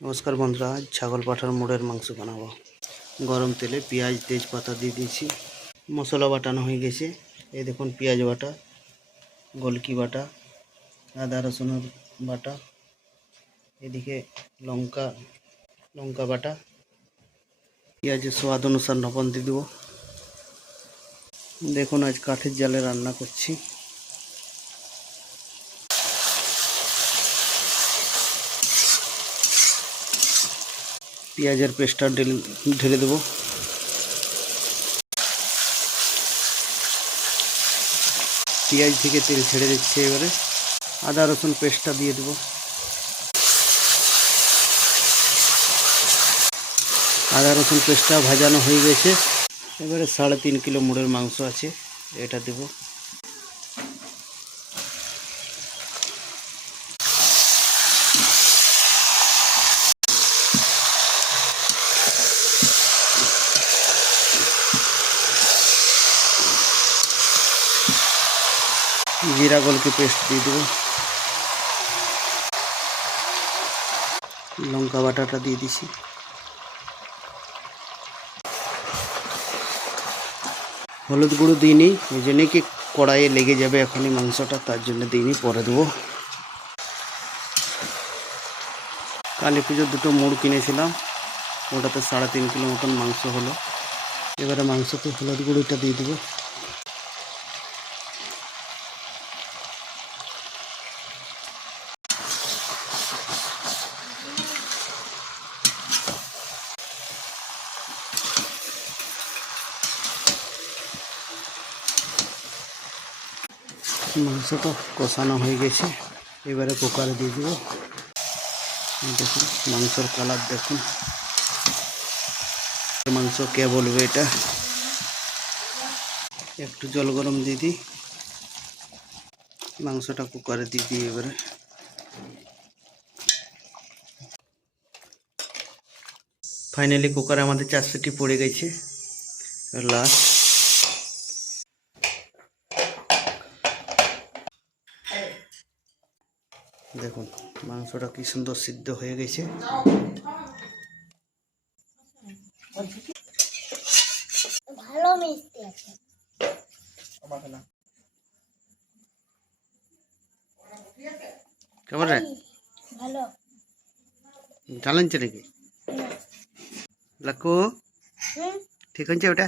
নমস্কার বন্ধুরা, আজ ছাগল পাঠার মোড়ের মাংস বানাবো। গরম তেলে পেঁয়াজ তেজপাতা দিয়ে দিয়েছি, মশলা বাটানো হয়ে গেছে। এই দেখুন পেঁয়াজ বাটা, গোলকি বাটা, আদা রসুনের বাটা, এদিকে লঙ্কা বাটা, পেঁয়াজের স্বাদ অনুসার লবণ দিয়ে দেবো। দেখুন আজ কাঠের জালে রান্না করছি। পেঁয়াজের পেস্টটা ঢেলে দেবো। পেঁয়াজ থেকে তেল ছেড়ে দিচ্ছে। এবারে আদা রসুন পেস্টটা দিয়ে দেবো। আদা রসুন পেস্টটা ভাজানো হয়ে গেছে। এবারে 3.5 কিলো মোড়ের মাংস আছে, এটা দেব। জিরা গোলকি পেস্ট দিয়ে দেবো। লঙ্কা বাটাটা দিয়ে দিছি। হলুদ গুঁড়ো দিইনি, ওই জন্য কি কড়াইয়ে লেগে যাবে এখনই মাংসটা, তার জন্য দিইনি, পরে দেবো। কালী পুজোর 2টো মোড় কিনেছিলাম, ওটাতে 3.5 কিলো মতন মাংস হলো। এবারে মাংসতে হলুদ গুঁড়োটা দিয়ে দেবো। মাংস তো কষানো হয়ে গেছে, এবারে কুকারে দিয়ে দেবো। দেখুন মাংসর কালার দেখুন। মাংস কে বলবে এটা। একটু জল গরম দিয়ে দিই, মাংসটা কুকারে দিয়ে দিই। এবারে ফাইনালি কুকারে আমাদের 4 সিটি পড়ে গেছে। লাস্ট দেখুন মাংসটা কি সুন্দর সিদ্ধ হয়ে গেছে। ভালো মিষ্টি আছে। কেমন রে? ভালো জ্বালানছে নাকি লাকু? ঠিক আছে ওটা।